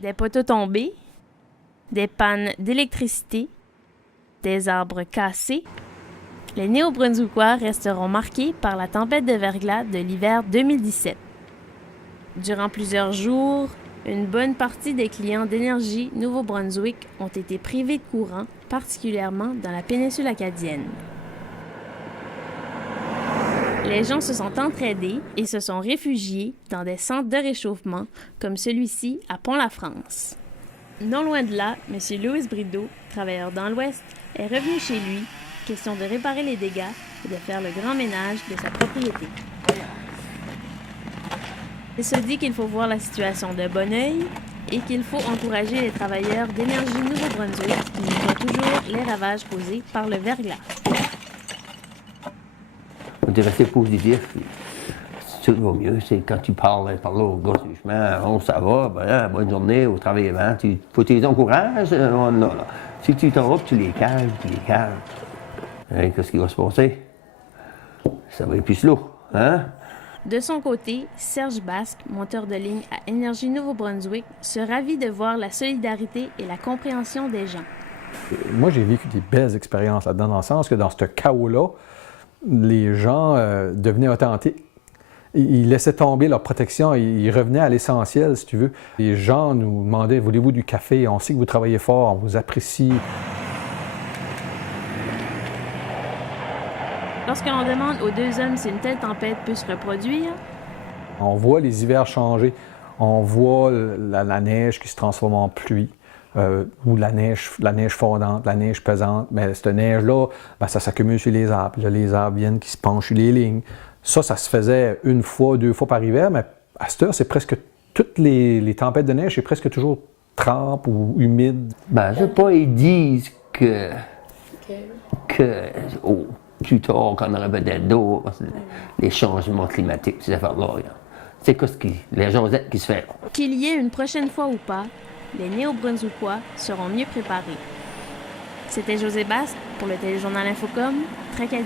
des poteaux tombés, des pannes d'électricité, des arbres cassés, les Néo-Brunswickois resteront marqués par la tempête de verglas de l'hiver 2017. Durant plusieurs jours, une bonne partie des clients d'Énergie Nouveau-Brunswick ont été privés de courant, particulièrement dans la péninsule acadienne. Les gens se sont entraidés et se sont réfugiés dans des centres de réchauffement comme celui-ci à Pont-la-France. Non loin de là, M. Louis Brideau, travailleur dans l'Ouest, est revenu chez lui, question de réparer les dégâts et de faire le grand ménage de sa propriété. Il se dit qu'il faut voir la situation de bon œil et qu'il faut encourager les travailleurs d'Énergie Nouveau-Brunswick qui nettoient toujours les ravages causés par le verglas. On est resté positif. Tout va mieux. C'est quand tu parles au gars du chemin, oh, ça va, ben, bonne journée, au travail avant. Tu faut que tu les encourages. Non. Si tu t'en vas, tu les calmes. Hein, qu'est-ce qui va se passer? Ça va être plus slow, hein? De son côté, Serge Basque, monteur de ligne à Énergie Nouveau-Brunswick, se ravit de voir la solidarité et la compréhension des gens. Moi, j'ai vécu des belles expériences là-dedans, dans le sens que dans ce chaos-là, les gens devenaient authentiques. Ils laissaient tomber leur protection, ils revenaient à l'essentiel, si tu veux. Les gens nous demandaient, voulez-vous du café? On sait que vous travaillez fort, on vous apprécie. Lorsque l'on demande aux deux hommes si une telle tempête peut se reproduire, on voit les hivers changer. On voit la neige qui se transforme en pluie, ou la neige fondante, la neige pesante. Mais cette neige-là, ça s'accumule sur les arbres. Là, les arbres viennent qui se penchent sur les lignes. Ça se faisait une fois, 2 fois par hiver, mais à cette heure, c'est presque toutes les tempêtes de neige, c'est presque toujours trempe ou humide. Je sais pas, ils disent que plus tard, quand on aurait peut-être d'eau, les changements climatiques, ces affaires-là, c'est les gens qui se font. Qu'il y ait une prochaine fois ou pas, les Néo-Brunswickois seront mieux préparés. C'était José Basque pour le téléjournal Infocom, Tracadie.